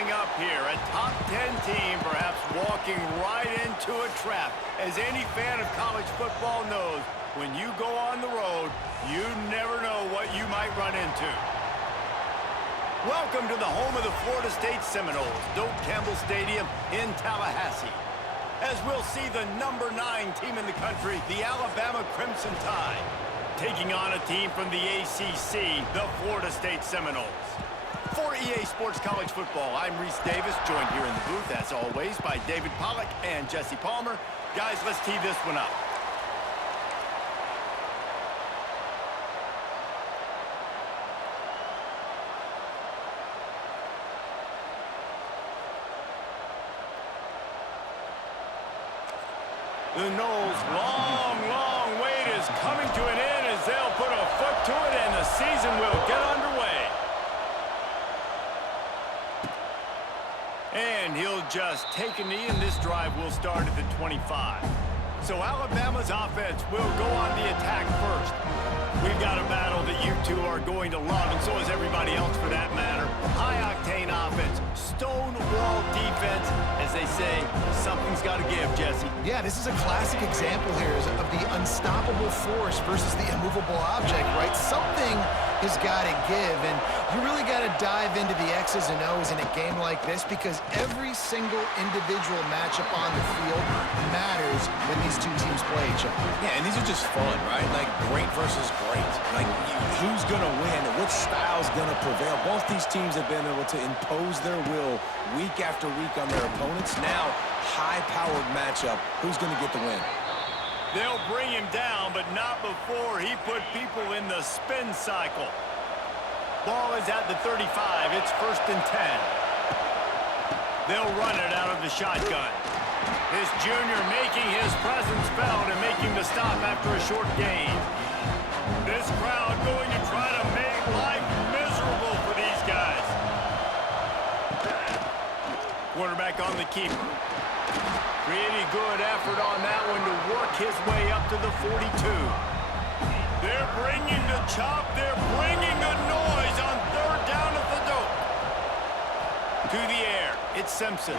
coming up here. A top 10 team perhaps walking right into a trap. As any fan of college football knows, when you go on the road, you never know what you might run into. Welcome to the home of the Florida State Seminoles, Doak Campbell Stadium in Tallahassee. As we'll see the number 9 team in the country, the Alabama Crimson Tide, taking on a team from the ACC, the Florida State Seminoles. For EA Sports College Football, I'm Reese Davis, joined here in the booth, as always, by David Pollack and Jesse Palmer. Guys, let's tee this one up. The Noles' long wait is coming to an end as they'll put a foot to it and the season will get underway. And he'll just take a knee, and this drive will start at the 25. So Alabama's offense will go on the attack first. We've got a battle that you two are going to love, and so is everybody else for that matter. High-octane offense, stonewall defense. As they say, something's got to give, Jesse. Yeah, this is a classic example here of the unstoppable force versus the immovable object, right? Something has got to give, and you really got to dive into the X's and O's in a game like this because every single individual matchup on the field matters when these two teams play each other. Yeah, and these are just fun, right? Like great versus great. Like who's going to win? Which style's going to prevail? Both these teams have been able to impose their will week after week on their opponents. Now, high-powered matchup. Who's going to get the win? They'll bring him down, but not before he put people in the spin cycle. Ball is at the 35. It's 1st and 10. They'll run it out of the shotgun. This junior making his presence felt and making the stop after a short gain. This crowd going to try to make life miserable for these guys. Quarterback on the keeper. Pretty good effort on that one to work his way up to the 42. They're bringing the chop. They're bringing the noise on 3rd down at the Doak. To the air. It's Simpson.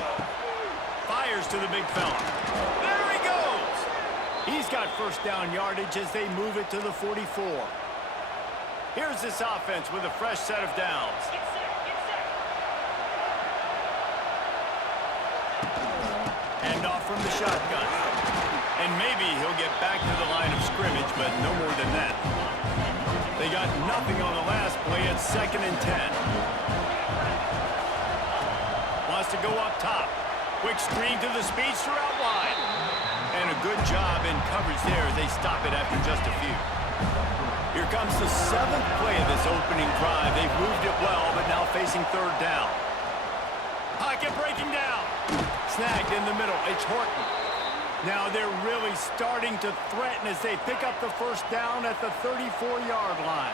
Fires to the big fella. There he goes. He's got 1st down yardage as they move it to the 44. Here's this offense with a fresh set of downs. Hand off from the shotgun. And maybe he'll get back to the line of scrimmage, but no more than that. They got nothing on the last play. It's 2nd and 10. Wants to go up top. Quick screen to the speedster out wide. And a good job in coverage there as they stop it after just a few. Here comes the 7th play of this opening drive. They've moved it well, but now facing 3rd down. Pocket breaking down. Snagged in the middle. It's Horton. Now they're really starting to threaten as they pick up the 1st down at the 34-yard line.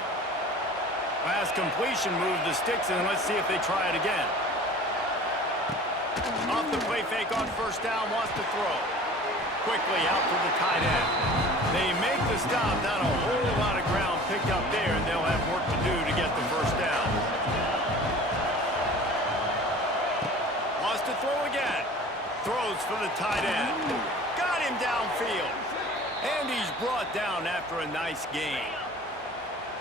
Last completion moved the sticks, and let's see if they try it again. Off the play fake on 1st down, wants to throw. Quickly out to the tight end. They make the stop, not a whole lot of ground picked up there, and they'll have work to do to get the 1st down. Wants to throw again. Throws for the tight end. Got him downfield. And he's brought down after a nice gain.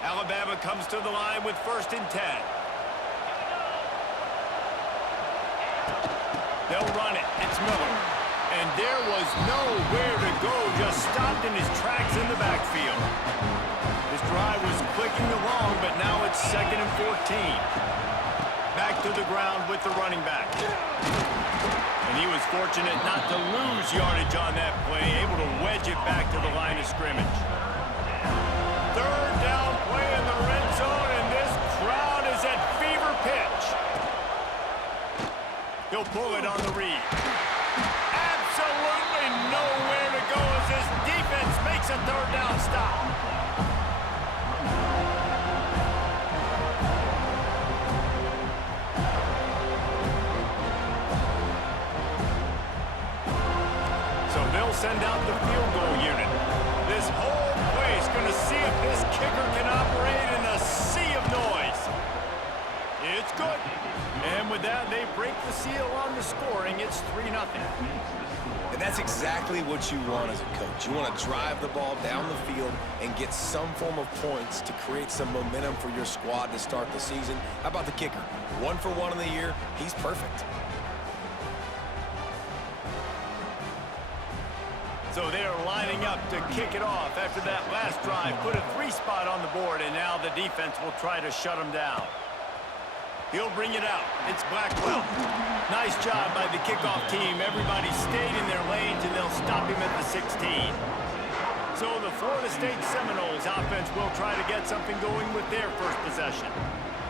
Alabama comes to the line with 1st and 10. They'll run it. It's Miller. And there was nowhere to go, just stopped in his tracks in the backfield. This drive was clicking along, but now it's 2nd and 14. Back to the ground with the running back. And he was fortunate not to lose yardage on that play, able to wedge it back to the line of scrimmage. 3rd down play in the red zone, and this crowd is at fever pitch. He'll pull it on the read. Absolutely nowhere to go as this defense makes a 3rd down stop. So they'll send out the field goal unit. This whole place going to see if this kicker can operate in a sea of noise. It's good. And with that, they break the seal on the scoring. It's 3-0. And that's exactly what you want as a coach. You want to drive the ball down the field and get some form of points to create some momentum for your squad to start the season. How about the kicker? 1 for 1 in the year. He's perfect. So they are lining up to kick it off after that last drive. Put a 3 spot on the board, and now the defense will try to shut them down. He'll bring it out. It's Blackwell. Nice job by the kickoff team. Everybody stayed in their lanes, and they'll stop him at the 16. So the Florida State Seminoles offense will try to get something going with their first possession.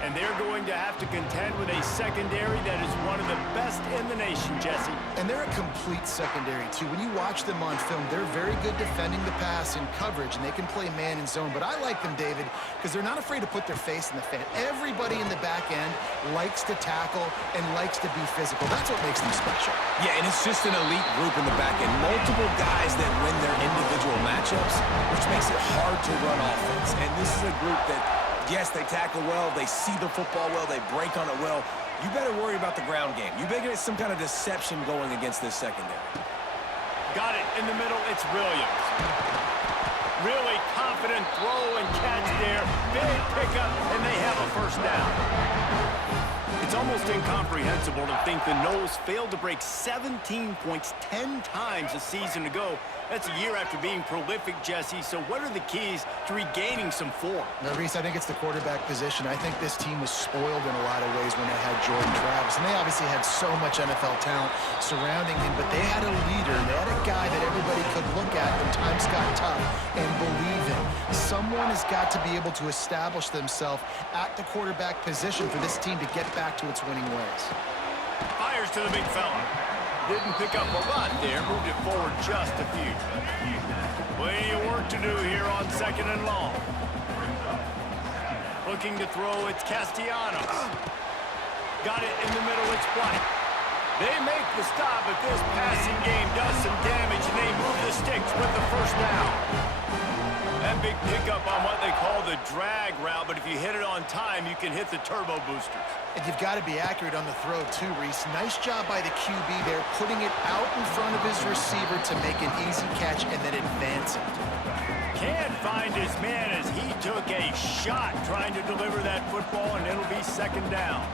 And they're going to have to contend with a secondary that is one of the best in the nation, Jesse. And they're a complete secondary, too. When you watch them on film, they're very good defending the pass in coverage, and they can play man and zone. But I like them, David, because they're not afraid to put their face in the fan. Everybody in the back end likes to tackle and likes to be physical. That's what makes them special. Yeah, and it's just an elite group in the back end. Multiple guys that win their individual matchups, which makes it hard to run offense. And this is a group that, yes, they tackle well, they see the football well, they break on it well. You better worry about the ground game. You better get some kind of deception going against this secondary. Got it in the middle. It's Williams. Really confident throw and catch there. Big pickup, and they have a first down. It's almost incomprehensible to think the Noles failed to break 17 points 10 times a season ago. That's a year after being prolific, Jesse. So what are the keys to regaining some form? Now, Reese, I think it's the quarterback position. I think this team was spoiled in a lot of ways when they had Jordan Travis. And they obviously had so much NFL talent surrounding him, but they had a leader. They had a guy that everybody could look at when times got tough and believe in. Someone has got to be able to establish themselves at the quarterback position for this team to get back to its winning ways. Fires to the big fella. Didn't pick up a lot there, moved it forward just a few. Plenty of work to do here on 2nd and long. Looking to throw, it's Castellanos. Got it in the middle, it's White. They make the stop, but this passing game does some damage, and they move the sticks with the first down. That big pickup on what they call the drag route, but if you hit it on time, you can hit the turbo boosters. And you've got to be accurate on the throw, too, Reese. Nice job by the QB there, putting it out in front of his receiver to make an easy catch and then advance it. Can't find his man as he took a shot trying to deliver that football, and it'll be 2nd down.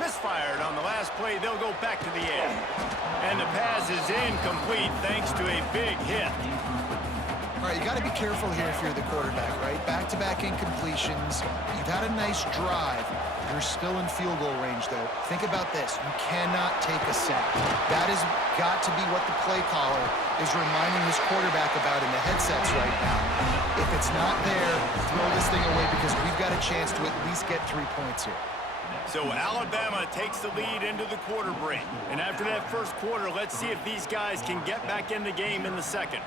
Misfired on the last play. They'll go back to the air. And the pass is incomplete thanks to a big hit. All right, you got to be careful here if you're the quarterback, right? Back-to-back incompletions. You've had a nice drive. You're still in field goal range, though. Think about this. You cannot take a sack. That has got to be what the play caller is reminding his quarterback about in the headsets right now. If it's not there, throw this thing away because we've got a chance to at least get 3 points here. So Alabama takes the lead into the quarter break. And after that first quarter, let's see if these guys can get back in the game in the second.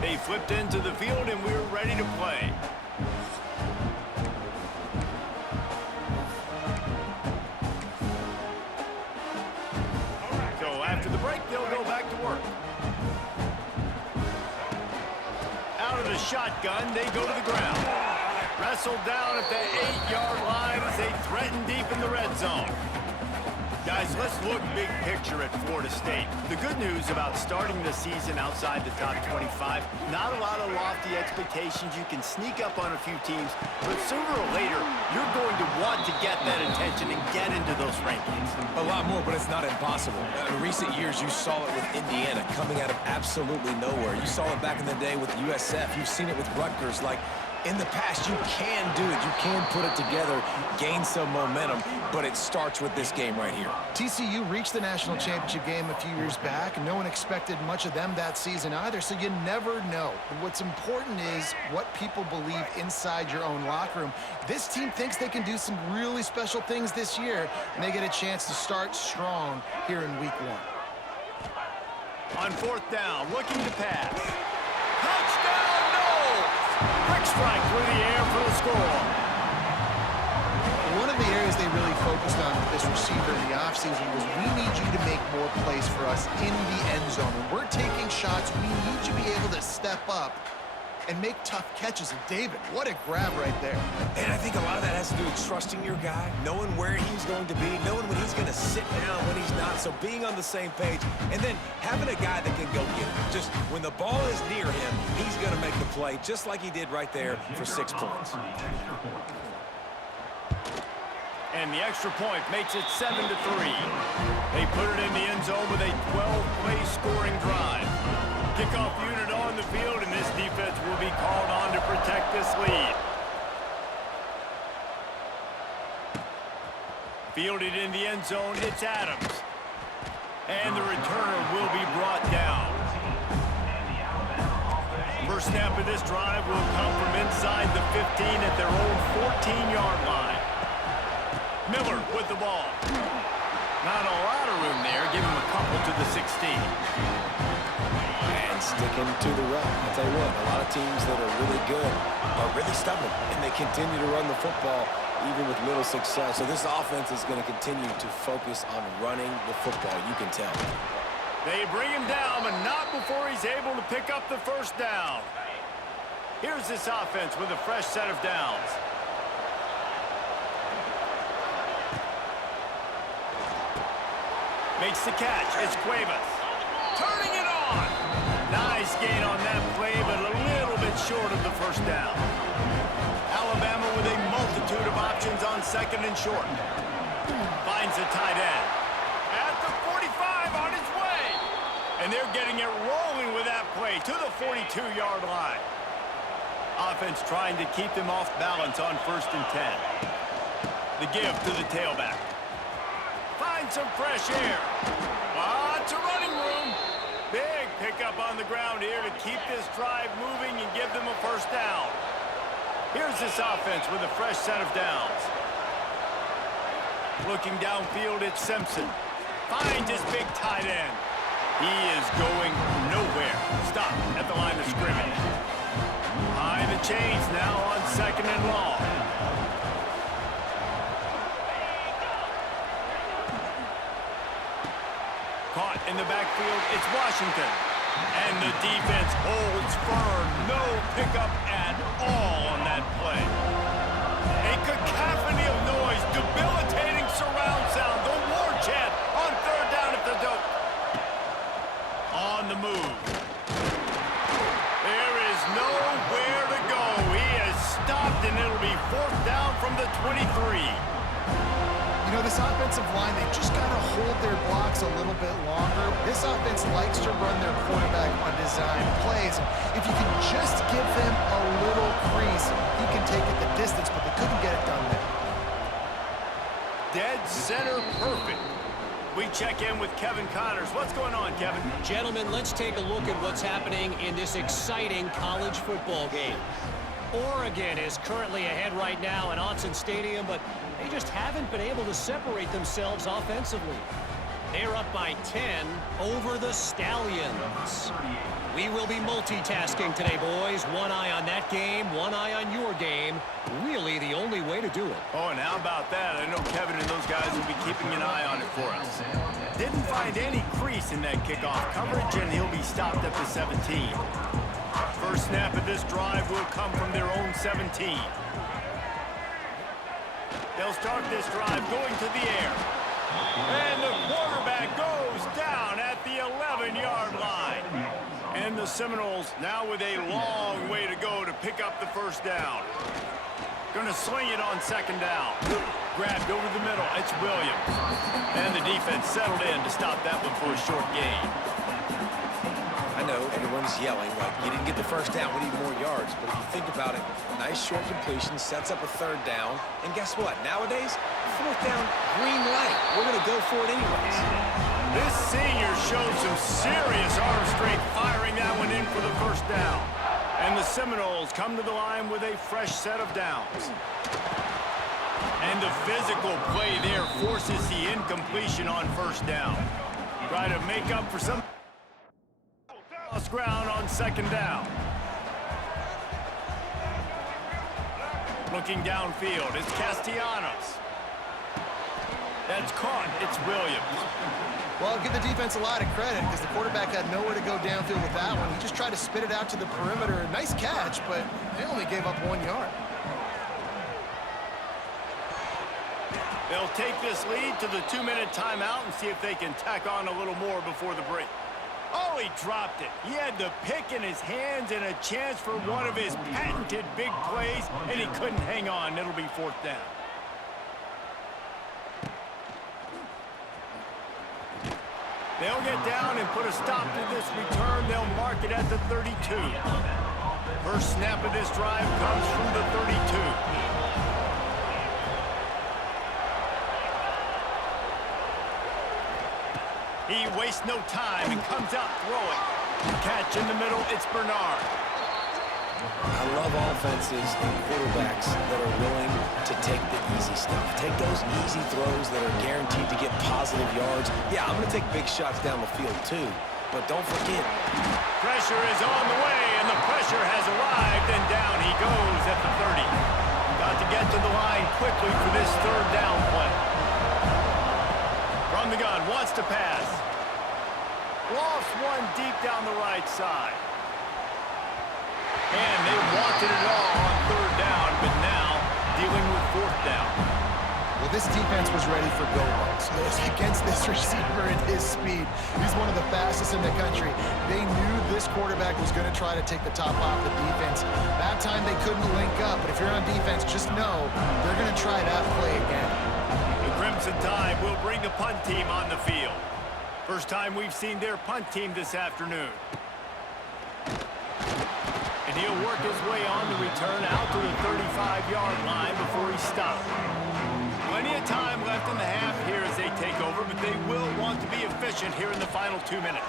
They flipped into the field, and we're ready to play. So after the break, they'll go back to work. Out of the shotgun, they go to the ground. Wrestled down at the 8-yard line as they threaten deep in the red zone. Guys, let's look big picture at Florida State. The good news about starting the season outside the top 25, not a lot of lofty expectations. You can sneak up on a few teams, but sooner or later, you're going to want to get that attention and get into those rankings. A lot more, but it's not impossible. In recent years, you saw it with Indiana coming out of absolutely nowhere. You saw it back in the day with USF. You've seen it with Rutgers. Like, in the past, you can do it. You can put it together, gain some momentum, but it starts with this game right here. TCU reached the national championship game a few years back, and no one expected much of them that season either, so you never know. What's important is what people believe inside your own locker room. This team thinks they can do some really special things this year, and they get a chance to start strong here in week 1. On 4th down, looking to pass. Touchdown, Noles! Quick strike through the air for the score. One of the areas they really focused on with this receiver in the offseason was we need you to make more plays for us in the end zone. When we're taking shots, we need you to be able to step up and make tough catches. And David, what a grab right there. And I think a lot of that has to do with trusting your guy, knowing where he's going to be, knowing when he's going to sit down, when he's not. So being on the same page, and then having a guy that can go get it. Just when the ball is near him, he's going to make the play, just like he did right there for 6 points. And the extra point makes it 7-3. They put it in the end zone with a 12-play scoring drive. Kickoff unit on the field, and this defense will be called on to protect this lead. Fielded in the end zone, it's Adams. And the returner will be brought down. First snap of this drive will come from inside the 15 at their own 14-yard line. Miller with the ball. Not a lot of room there. Give him a couple to the 16. And sticking to the run. I'll tell you what, a lot of teams that are really good are really stubborn, and they continue to run the football even with little success. So this offense is going to continue to focus on running the football, you can tell. They bring him down, but not before he's able to pick up the first down. Here's this offense with a fresh set of downs. Makes the catch. It's Cuevas. Turning it on. Nice gain on that play, but a little bit short of the first down. Alabama with a multitude of options on second and short. Finds the tight end. At the 45 on his way. And they're getting it rolling with that play to the 42-yard line. Offense trying to keep them off balance on 1st and 10. The give to the tailback. Find some fresh air. Lots of running room. Big pickup on the ground here to keep this drive moving and give them a first down. Here's this offense with a fresh set of downs. Looking downfield, it's Simpson. Finds his big tight end. He is going nowhere. Stop at the line of scrimmage. High the chains now on 2nd and long. Caught in the backfield, it's Washington. And the defense holds firm. No pickup at all on that play. A cacophony of noise, debilitating surround sound. The war chant on 3rd down at the dope. On the move. There is nowhere to go. He has stopped, and it'll be 4th down from the 23. You know, this offensive line, they just got to hold their blocks a little bit longer. This offense likes to run their quarterback on design plays. If you can just give them a little crease, he can take it the distance, but they couldn't get it done there. Dead center perfect. We check in with Kevin Connors. What's going on, Kevin? Gentlemen, let's take a look at what's happening in this exciting college football game. Oregon is currently ahead right now in Autzen Stadium, but they just haven't been able to separate themselves offensively. They're up by 10 over the Stallions. We will be multitasking today, boys. One eye on that game, one eye on your game. Really the only way to do it. Oh, and how about that? I know Kevin and those guys will be keeping an eye on it for us. Didn't find any crease in that kickoff coverage, and he'll be stopped at the 17. First snap of this drive will come from their own 17. They'll start this drive going to the air. And the quarterback goes down at the 11-yard line. And the Seminoles now with a long way to go to pick up the first down. Gonna swing it on 2nd down. Grabbed over the middle. It's Williams. And the defense settled in to stop that one for a short gain. I know everyone's yelling like you didn't get the first down, we need more yards. But if you think about it, nice short completion sets up a 3rd down. And guess what? Nowadays, 4th down, green light. We're going to go for it anyways. This senior showed some serious arm strength firing that one in for the first down. And the Seminoles come to the line with a fresh set of downs. And the physical play there forces the incompletion on 1st down. Try to make up for some lost ground on 2nd down. Looking downfield, it's Castellanos. That's caught. It's Williams. Well, I'll give the defense a lot of credit because the quarterback had nowhere to go downfield with that one. He just tried to spit it out to the perimeter. Nice catch, but they only gave up 1 yard. They'll take this lead to the 2-minute timeout and see if they can tack on a little more before the break. Oh, he dropped it. He had the pick in his hands and a chance for one of his patented big plays, and he couldn't hang on. It'll be 4th down. They'll get down and put a stop to this return. They'll mark it at the 32. First snap of this drive comes from the 32. He wastes no time and comes out throwing. Catch in the middle, it's Bernard. I love offenses and quarterbacks that are willing to take the easy stuff. Take those easy throws that are guaranteed to get positive yards. Yeah, I'm going to take big shots down the field too, but don't forget. Pressure is on the way, and the pressure has arrived, and down he goes at the 30. Got to get to the line quickly for this 3rd down play. From the gun, wants to pass. Lost one deep down the right side. And they wanted it all on 3rd down, but now dealing with 4th down. Well, this defense was ready for go-balls. Against this receiver and his speed, he's one of the fastest in the country. They knew this quarterback was going to try to take the top off the defense. That time they couldn't link up, but if you're on defense, just know they're going to try that play again. The Crimson Tide will bring the punt team on the field. First time we've seen their punt team this afternoon. And he'll work his way on the return out to the 35-yard line before he stops. Plenty of time left in the half here as they take over, but they will want to be efficient here in the final 2 minutes.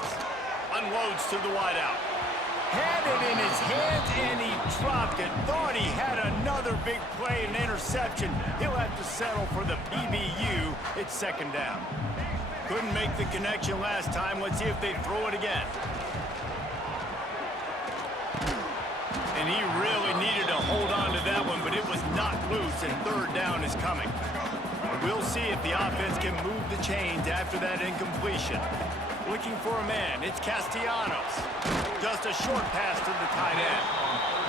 Unloads to the wideout. Had it in his hands, and he dropped it. Thought he had another big play, an interception. He'll have to settle for the PBU. It's 2nd down. Couldn't make the connection last time. Let's see if they throw it again. And he really needed to hold on to that one, but it was not loose, and 3rd down is coming. We'll see if the offense can move the chains after that incompletion. Looking for a man, it's Castellanos. Just a short pass to the tight end.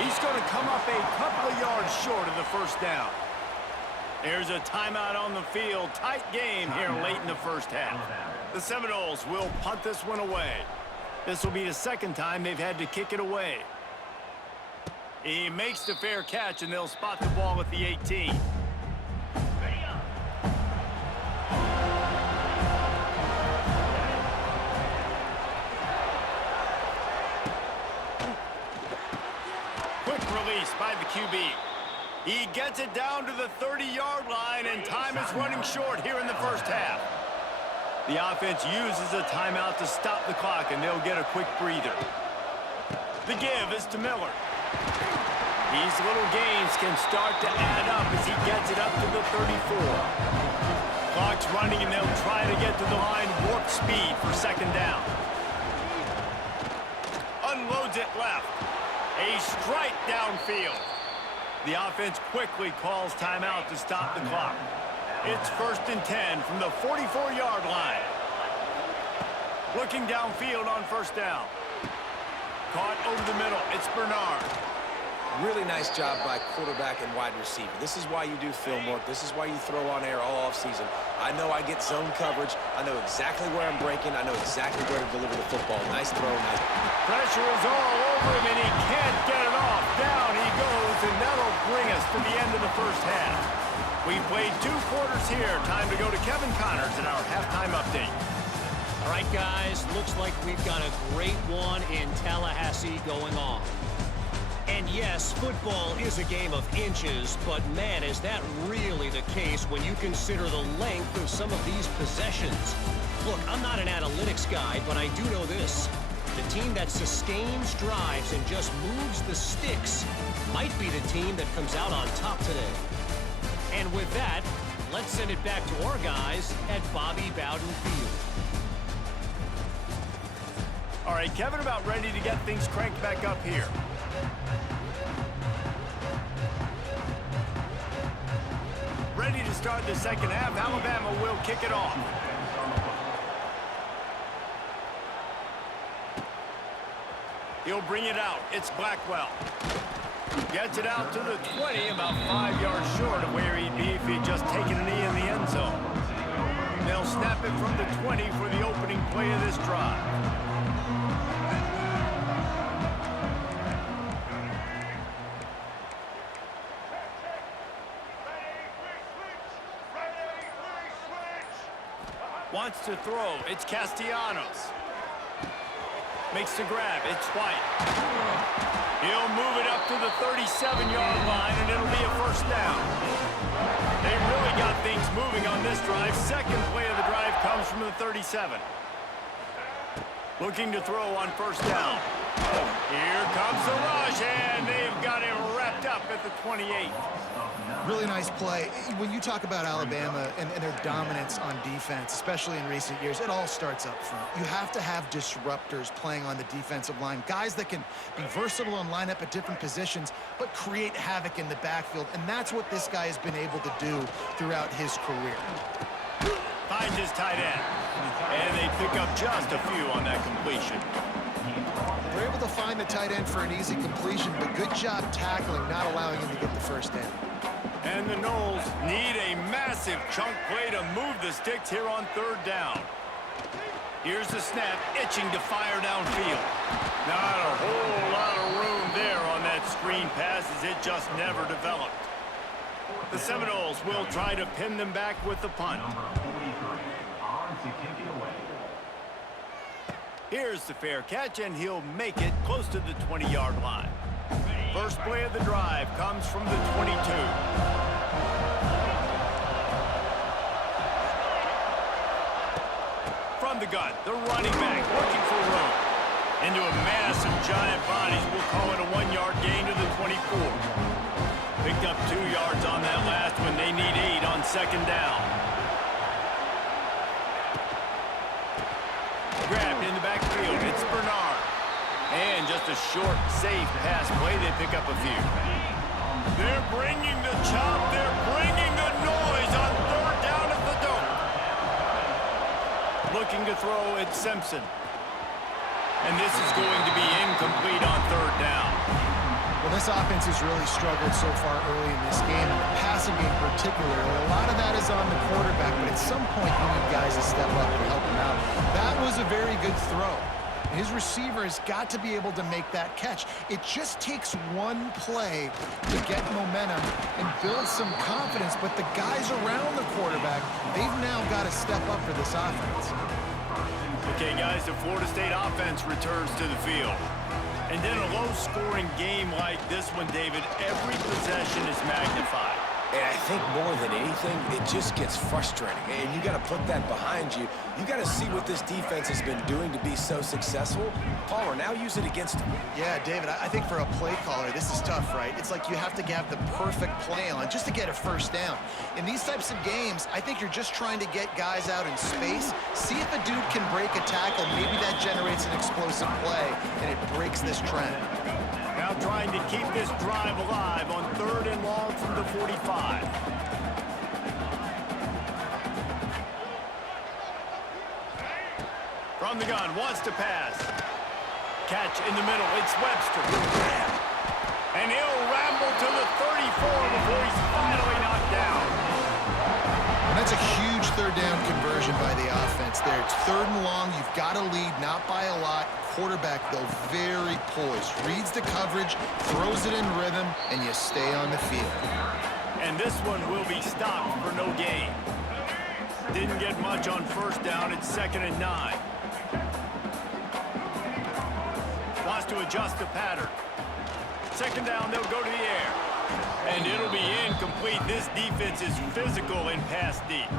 He's going to come up a couple of yards short of the 1st down. There's a timeout on the field. Tight game here late in the 1st half. The Seminoles will punt this one away. This will be the 2nd time they've had to kick it away. He makes the fair catch, and they'll spot the ball at the 18. Quick release by the QB. He gets it down to the 30-yard line, and time is running short here in the 1st half. The offense uses a timeout to stop the clock, and they'll get a quick breather. The give is to Miller. These little gains can start to add up as he gets it up to the 34. Clock's running, and they'll try to get to the line warp speed for 2nd down. Unloads it left. A strike downfield. The offense quickly calls timeout to stop the clock. It's 1st and 10 from the 44-yard line. Looking downfield on 1st down. Caught over the middle. It's Bernard. Really nice job by quarterback and wide receiver. This is why you do film work. This is why you throw on air all offseason. I know I get zone coverage. I know exactly where I'm breaking. I know exactly where to deliver the football. Nice throw. Nice. Pressure is all over him, and he can't get it off. Down he goes, and that'll bring us to the end of the 1st half. We've played 2 quarters here. Time to go to Kevin Connors in our halftime update. All right, guys, looks like we've got a great one in Tallahassee going on. And yes, football is a game of inches, but man, is that really the case when you consider the length of some of these possessions. Look, I'm not an analytics guy, but I do know this. The team that sustains drives and just moves the sticks might be the team that comes out on top today. And with that, let's send it back to our guys at Bobby Bowden Field. All right, Kevin, about ready to get things cranked back up here. ready to start the second half. Alabama will kick it off. He'll bring it out. It's Blackwell. Gets it out to the 20, about 5 yards short of where he'd be if he'd just taken a knee in the end zone. They'll snap it from the 20 for the opening play of this drive. Wants to throw. It's Castellanos. Makes the grab. It's White. He'll move it up to the 37-yard line, and it'll be a first down. They really got things moving on this drive. Second play of the drive comes from the 37. Looking to throw on first down. Here comes the rush, and they've got him wrapped up at the 28. Really nice play. When you talk about Alabama and their dominance on defense, especially in recent years, it all starts up front. You have to have disruptors playing on the defensive line, guys that can be versatile and line up at different positions, but create havoc in the backfield, and that's what this guy has been able to do throughout his career. Finds his tight end, and they pick up just a few on that completion. They're able to find the tight end for an easy completion, but good job tackling, not allowing him to get the first down. And the Noles need a massive chunk play to move the sticks here on third down. Here's the snap, itching to fire downfield. Not a whole lot of room there on that screen pass as it just never developed. The Seminoles will try to pin them back with the punt. Here's the fair catch, and he'll make it close to the 20-yard line. First play of the drive comes from the 22. From the gun, the running back looking for room. Into a massive giant bodies, we'll call it a 1-yard gain to the 24. Picked up 2 yards on that last one. They need 8 on second down. Grabbed in the backfield. It's Bernard. And just a short, safe pass play. They pick up a few. They're bringing the chop. They're bringing the noise on third down at the Dome. Looking to throw at Simpson. And this is going to be incomplete on third down. Well, this offense has really struggled so far early in this game, and the passing game particularly. A lot of that is on the quarterback, but at some point you need guys to step up and help him out. That was a very good throw. His receiver has got to be able to make that catch. It just takes one play to get momentum and build some confidence, but the guys around the quarterback, they've now got to step up for this offense. Okay, guys, the Florida State offense returns to the field. And in a low-scoring game like this one, David, every possession is magnified. And I think more than anything, it just gets frustrating. And you got to put that behind you. You got to see what this defense has been doing to be so successful. Palmer, now use it against them. Yeah, David, I think for a play caller, this is tough, right? It's like you have to have the perfect play on just to get a first down. In these types of games, I think you're just trying to get guys out in space, see if a dude can break a tackle. Maybe that generates an explosive play, and it breaks this trend. Now trying to keep this drive alive on third and long from the 45. From the gun, wants to pass. Catch in the middle, it's Webster. And he'll ramble to the 34 before he's finally knocked down. And that's a huge third down conversion by the offense there. It's third and long. You've got to lead, not by a lot. Quarterback, though, very poised. Reads the coverage, throws it in rhythm, and you stay on the field. And this one will be stopped for no gain. Didn't get much on first down. It's 2nd and 9. Wants to adjust the pattern. Second down, they'll go to the air. And it'll be incomplete. This defense is physical in pass deep.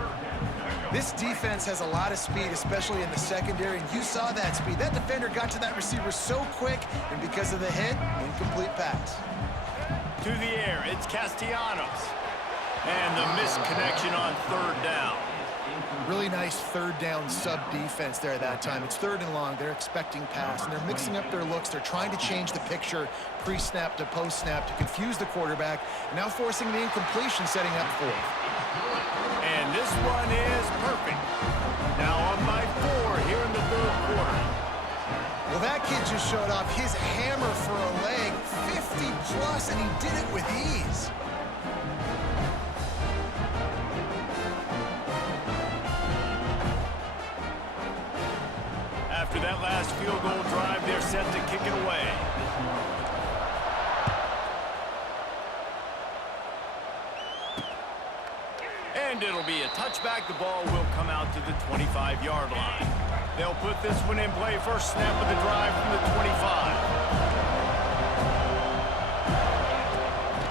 This defense has a lot of speed, especially in the secondary, and you saw that speed. That defender got to that receiver so quick, and because of the hit, incomplete pass. To the air, it's Castellanos. And the misconnection on third down. Really nice third down sub defense there at that time. It's 3rd and long. They're expecting pass, and they're mixing up their looks. They're trying to change the picture pre-snap to post-snap to confuse the quarterback, and now forcing the incompletion, setting up 4th. And this one is perfect. Now on by 4 here in the 3rd quarter. Well, that kid just showed off his hammer for a leg, 50-plus, and he did it with ease. After that last field goal drive, they're set to kick it away. And it'll be a touchback. The ball will come out to the 25-yard line. They'll put this one in play. First snap of the drive from the 25.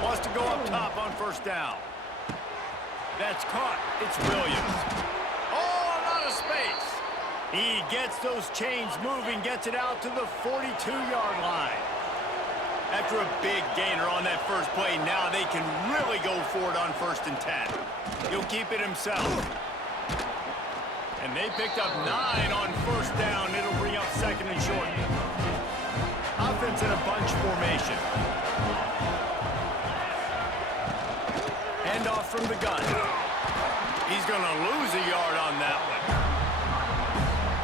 Wants to go up top on first down. That's caught. It's Williams. Oh, a lot of space. He gets those chains moving, gets it out to the 42-yard line. After a big gainer on that first play, now they can really go for it on 1st and 10. He'll keep it himself. And they picked up 9 on first down. It'll bring up 2nd and short. Offense in a bunch formation. Hand off from the gun. He's going to lose a yard on that one.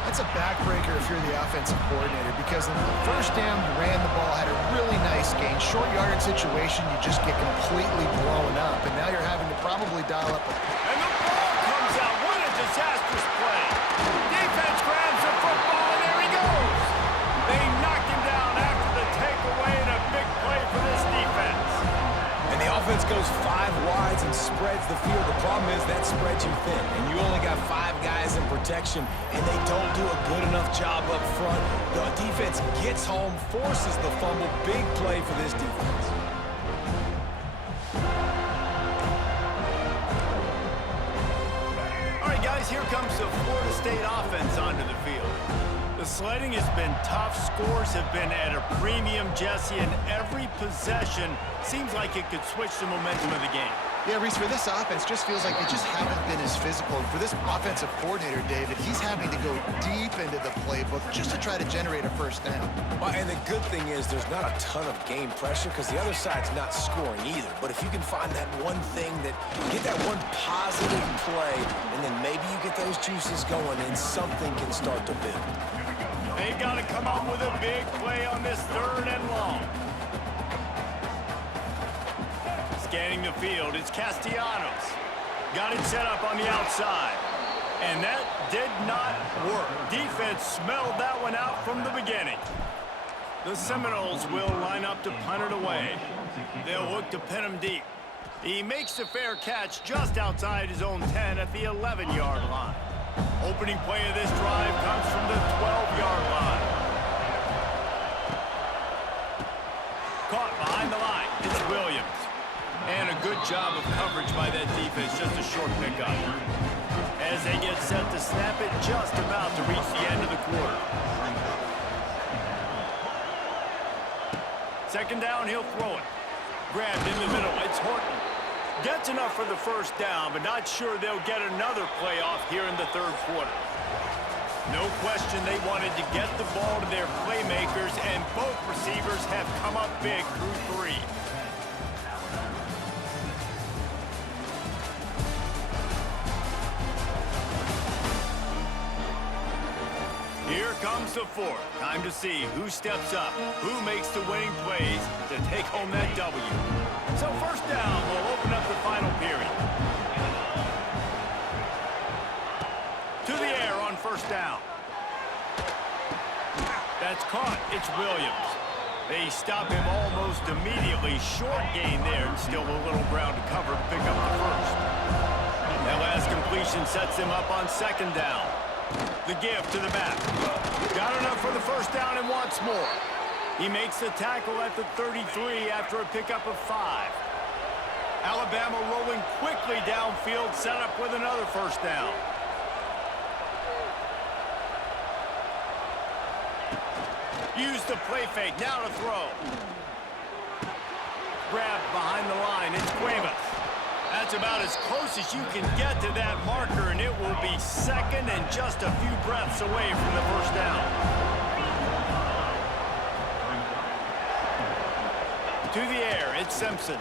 That's a backbreaker if you're the offensive coordinator, because in the first down, you ran the ball, had a really nice gain. Short yardage situation, you just get completely blown up, and now you're having to probably dial up. And the ball comes out. What a disastrous play. Defense grabs the football, and there he goes. They knocked him down after the takeaway, and a big play for this defense. And the offense goes 5 wides and spreads the field. The problem is that spreads you thin, and you only got 5 guys in protection, and they don't do a good enough job up front. The defense gets home, forces the fumble. Big play for this defense. All right, guys, here comes the Florida State offense onto the field. The sledding has been tough. Scores have been at a premium, Jesse, and every possession seems like it could switch the momentum of the game. Yeah, Reese, for this offense, just feels like they just haven't been as physical. And for this offensive coordinator, David, he's having to go deep into the playbook just to try to generate a first down. Well, and the good thing is there's not a ton of game pressure because the other side's not scoring either. But if you can find that one thing, get that one positive play, and then maybe you get those juices going and something can start to build. They've got to come up with a big play on this 3rd and long. Scanning the field, it's Castellanos. Got it set up on the outside. And that did not work. Defense smelled that one out from the beginning. The Seminoles will line up to punt it away. They'll look to pin him deep. He makes the fair catch just outside his own 10 at the 11-yard line. Opening play of this drive comes from the 12-yard line. Caught behind the line. It's Williams. And a good job of coverage by that defense, just a short pickup. As they get set to snap it, just about to reach the end of the quarter. 2nd down, he'll throw it. Grabbed in the middle, it's Horton. Gets enough for the first down, but not sure they'll get another play off here in the 3rd quarter. No question they wanted to get the ball to their playmakers, and both receivers have come up big through 3. Here comes the 4th. Time to see who steps up, who makes the winning plays to take home that W. So first down will open up the final period. To the air on first down. That's caught. It's Williams. They stop him almost immediately. Short gain there, and still a little ground to cover to pick up the first. That last completion sets him up on 2nd down. The give to the back. Got enough for the first down and wants more. He makes the tackle at the 33 after a pickup of 5. Alabama rolling quickly downfield, set up with another first down. Use the play fake, now to throw. Grabbed behind the line, it's Cuevas. That's about as close as you can get to that marker, and it will be second and just a few breaths away from the first down. To the air, it's Simpson.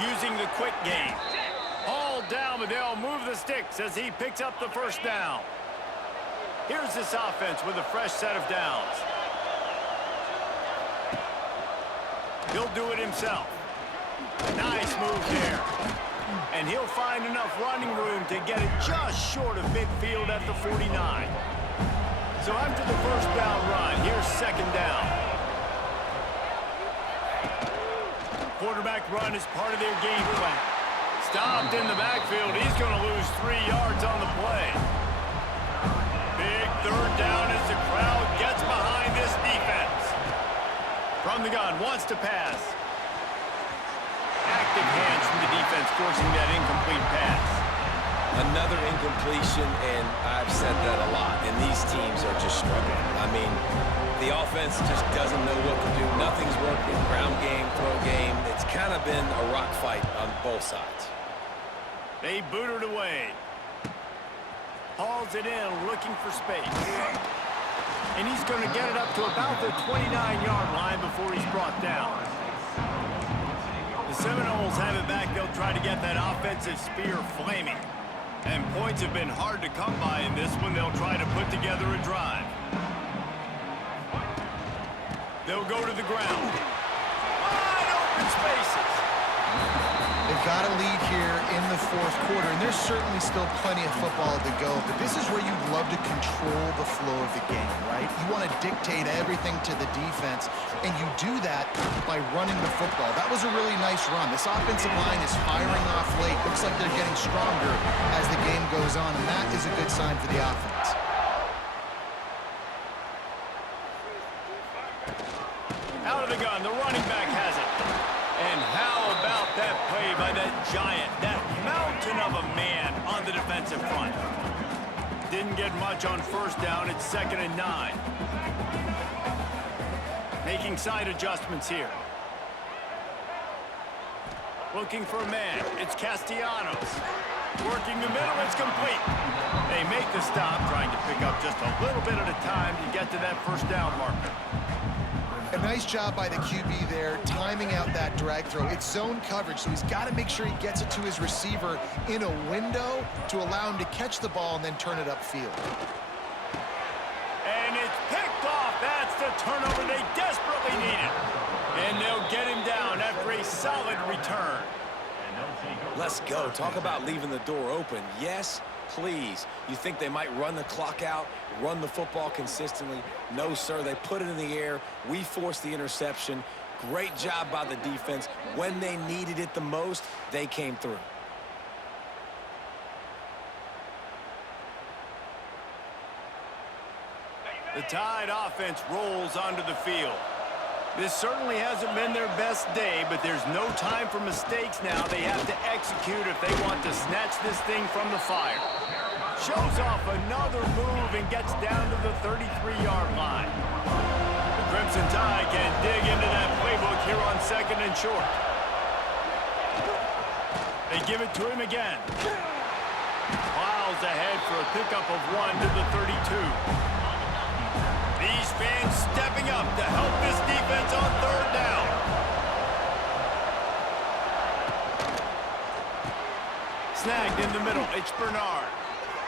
Using the quick game. All down, but they'll move the sticks as he picks up the first down. Here's this offense with a fresh set of downs. He'll do it himself. Nice move there. And he'll find enough running room to get it just short of midfield at the 49. So after the first down run, here's second down. Quarterback run is part of their game plan. Stopped in the backfield. He's going to lose 3 yards on the play. Big third down as the crowd gets behind this defense. From the gun, wants to pass. Active hands from the defense forcing that incomplete pass. Another incompletion, and I've said that a lot, and these teams are just struggling. I mean, the offense just doesn't know what to do. Nothing's working. Ground game, throw game. It's kind of been a rock fight on both sides. They boot it away. Hauls it in, looking for space. And he's going to get it up to about the 29-yard line before he's brought down. The Seminoles have it back. They'll try to get that offensive spear flaming. And points have been hard to come by in this one. They'll try to put together a drive. They'll go to the ground. Wide open spaces. They've got a lead here in the fourth quarter, and there's certainly still plenty of football to go, but this is where you'd love to control the flow of the game, right? You want to dictate everything to the defense, and you do that by running the football. That was a really nice run. This offensive line is firing off late. Looks like they're getting stronger as the game goes on, and that is a good sign for the offense. Out of the gun, the running back has it. And how about that play by that giant, that mountain of a man on the defensive front? Didn't get much on first down. It's 2nd and 9. Making side adjustments here. Looking for a man. It's Castellanos. Working the middle. It's complete. They make the stop, trying to pick up just a little bit at a time to get to that first down marker. A nice job by the QB there, timing out that drag throw. It's zone coverage, so he's got to make sure he gets it to his receiver in a window to allow him to catch the ball and then turn it upfield. And it's picked off. That's the turnover they desperately needed. And they'll get him down after a solid return. Let's go. Talk about leaving the door open. Yes, please. You think they might run the clock out, run the football consistently? No, sir. They put it in the air. We forced the interception. Great job by the defense. When they needed it the most, they came through. The Tide offense rolls onto the field. This certainly hasn't been their best day, but there's no time for mistakes now. They have to execute if they want to snatch this thing from the fire. Shows off another move and gets down to the 33-yard line. The Crimson Tide can dig into that playbook here on 2nd and short. They give it to him again. Plows ahead for a pickup of 1 to the 32. These fans stepping up to help this defense on 3rd down. Snagged in the middle, it's Bernard.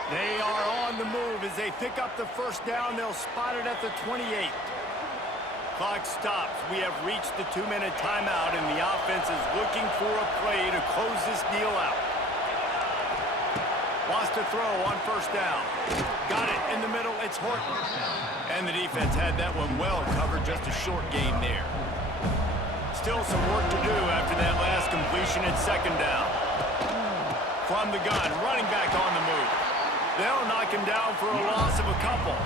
They are on the move as they pick up the first down. They'll spot it at the 28. Clock stops. We have reached the 2-minute timeout, and the offense is looking for a play to close this deal out. Wants to throw on first down. Got it in the middle. It's Horton. And the defense had that one well covered. Just a short game there. Still some work to do after that last completion at 2nd down. From the gun, running back on the move. They'll knock him down for a loss of a couple.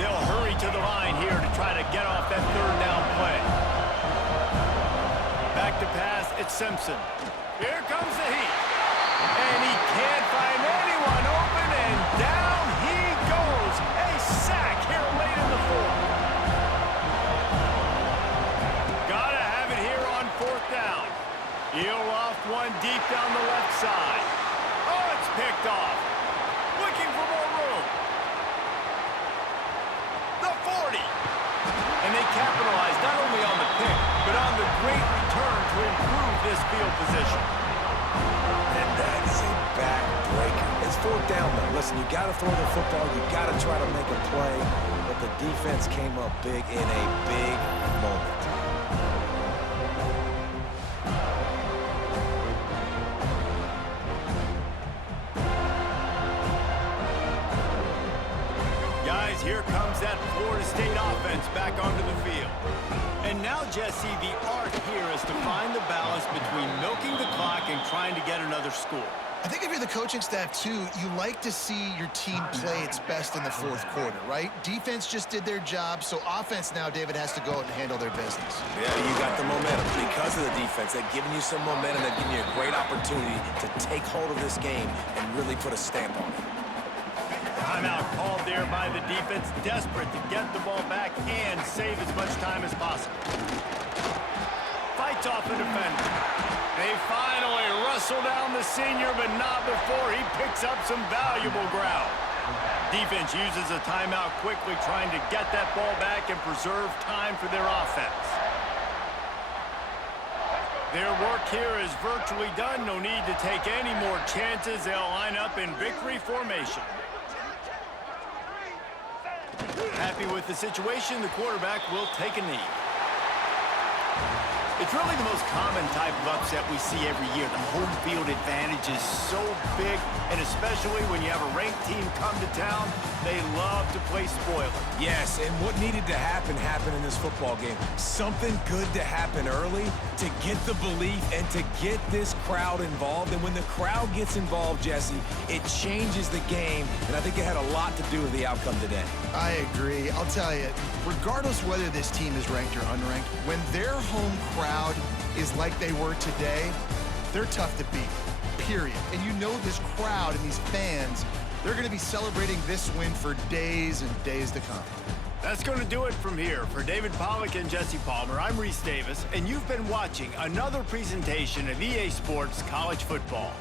They'll hurry to the line here to try to get off that 3rd down play. Back to pass. It's Simpson. Here comes the heat. And he can't find anyone open, and down he goes. A sack here late in the 4th. Gotta have it here on 4th down. He'll off capitalized not only on the pick, but on the great return to improve this field position. And that is a backbreaker. It's fourth down, though. Listen, you got to throw the football. You got to try to make a play. But the defense came up big in a big moment. Guys, here comes that Florida State offense back onto the field. And now, Jesse, the art here is to find the balance between milking the clock and trying to get another score. I think if you're the coaching staff, too, you like to see your team play its best in the fourth quarter, right? Defense just did their job, so offense now, David, has to go out and handle their business. Yeah, you got the momentum. Because of the defense, they've given you some momentum. They've given you a great opportunity to take hold of this game and really put a stamp on it. Timeout called there by the defense, desperate to get the ball back and save as much time as possible. Fights off the defender. They finally wrestle down the senior, but not before he picks up some valuable ground. Defense uses a timeout quickly, trying to get that ball back and preserve time for their offense. Their work here is virtually done. No need to take any more chances. They'll line up in victory formation. Happy with the situation, the quarterback will take a knee. It's really the most common type of upset we see every year. The home field advantage is so big, and especially when you have a ranked team come to town, they love to play spoiler. Yes, and what needed to happen happened in this football game. Something good to happen early to get the belief and to get this crowd involved. And when the crowd gets involved, Jesse, it changes the game, and I think it had a lot to do with the outcome today. I agree. I'll tell you, regardless whether this team is ranked or unranked, when their home crowd is like they were today, they're tough to beat, period. And you know this crowd and these fans, they're going to be celebrating this win for days and days to come. That's going to do it from here. For David Pollack and Jesse Palmer, I'm Reese Davis, and you've been watching another presentation of EA Sports College Football.